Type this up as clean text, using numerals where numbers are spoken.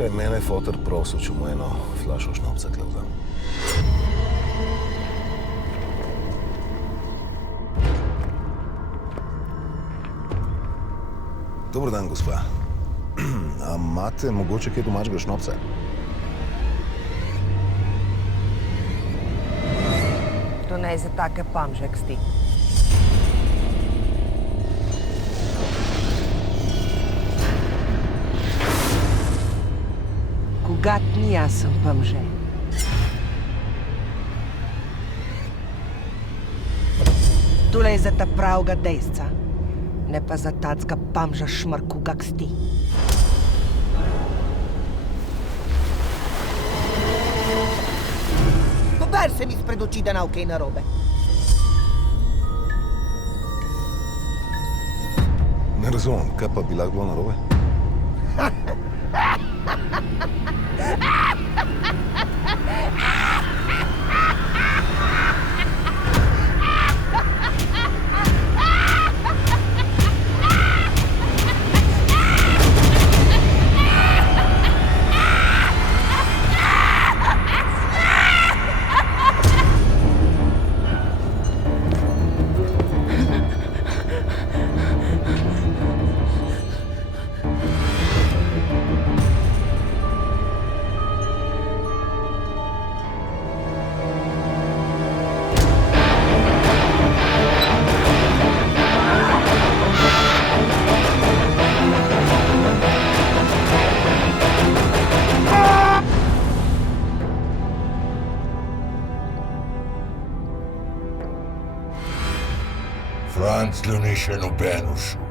Čakaj, mene je fotor prosil, če mu eno flašo šnopca klevzam. Dobar dan, gospa. A imate mogoče kaj domačega šnopca? To ne je za take pamžeksti. Когато ни аз съм пъмже. Туле е за та правга дейсца, не па за тацка памжа шмърку гаксти. Побер се ми спред очи да науке и наробе. Не разумам, kaj pa bi lahko bilo narobe? Franc, da ni še nobeno šel.